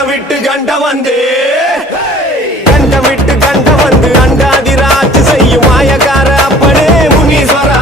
கண்ட வந்து கண்ட விட்டு கண்ட வந்து அண்டாதிராட்சி செய்யும் மாயக்கார அப்பனே முனீஸ்வரா